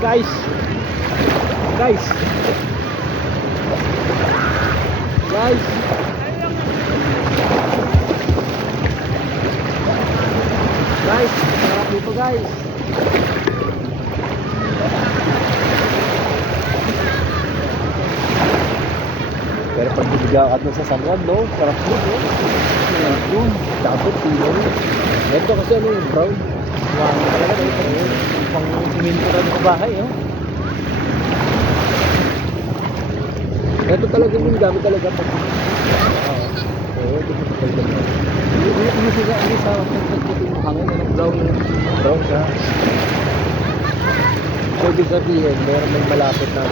guys. Guys. Guys. Guys, sarap dito guys. Pero pag bibigyan ka doon sa San Juan, no? Sarap dito. Sarap yun. Dapat tino. Ito kasi ano yung brown. Wang talaga dito. Pang siminto na sa bahay, oh. Ito talaga yung gamit talaga pag oo, ito talaga. Hindi siya hindi sa hangin, brown siya. So, ibig sabihin, may malapit na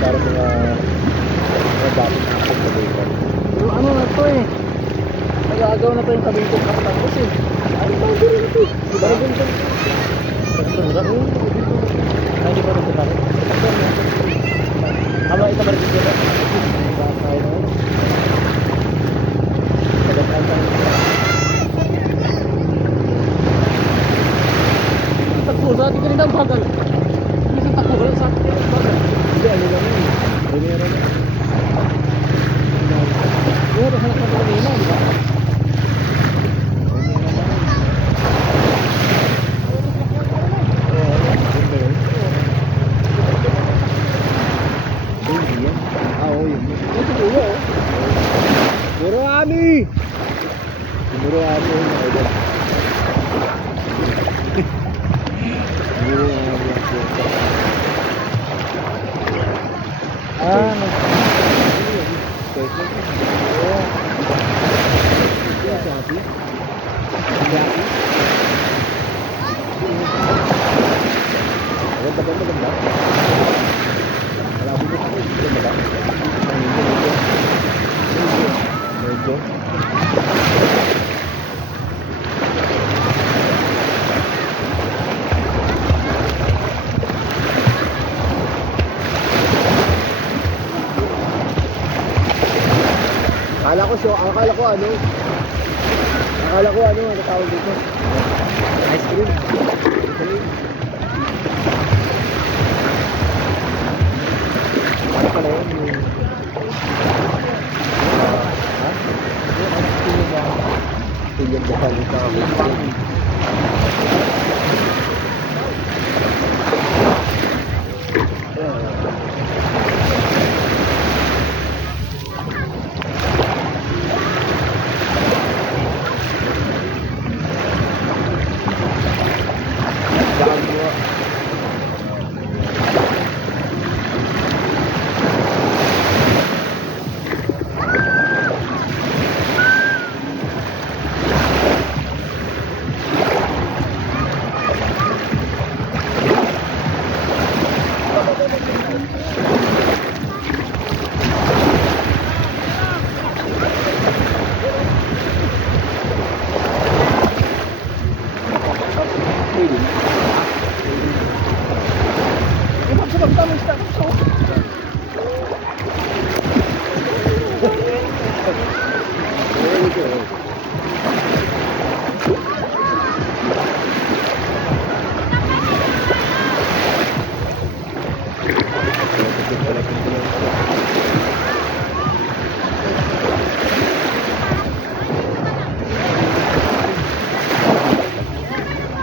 para mga dapat na ako sa dito. Pero ano na ito eh, nag-aagaw na ito yung sabihin kong kapatapos eh. Ay, bago rin ito. Bago rin ito. Pagkakasura ko, hindi pa rin ito natin. Halo ito ba rin ito? Bakay na. Pagkakasura. Takbo sa ating kanina bagal. Hindi sa takbo sa ating kanina bagal. Hindi, ano lang yun. Bumira na. Pero hanap na kanina, di ba? Muroami! Muroami yung idol. Muroami ang puto. Ah, Akala ko ano, ano tawag dito? Ice cream. Ano pala yun? Ha? Tilyog ba salita ako?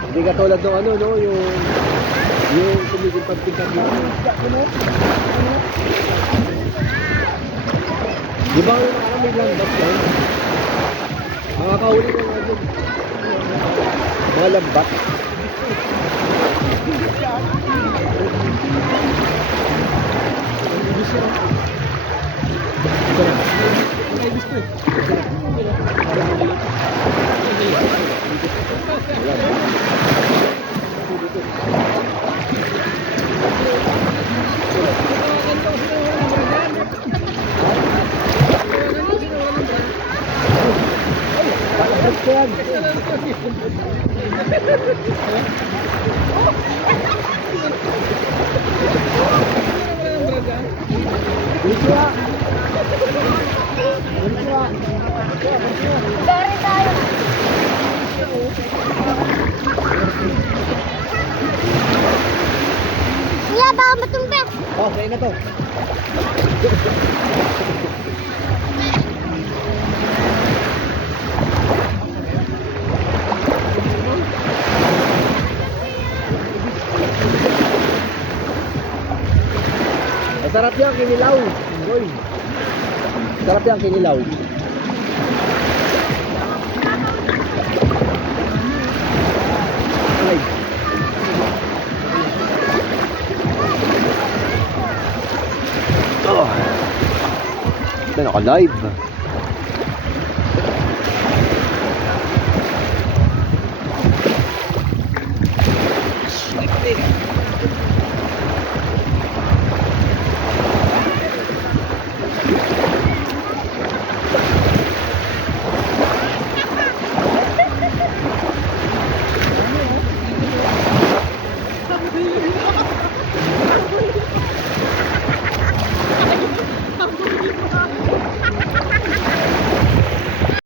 Hindi katulad ng ano, no, yung kumikipag-tingkad dito. Di ba yung may lambat yan? Makakahuli ko nga dun. Mga lambat. Sorry tayo. Kuya, baka matumba. Oh, kaya na to. Masarap yan, kinilaw. Boy. Masarap yan, kinilaw. Ay. Oh. Ito, naka-live. Like this.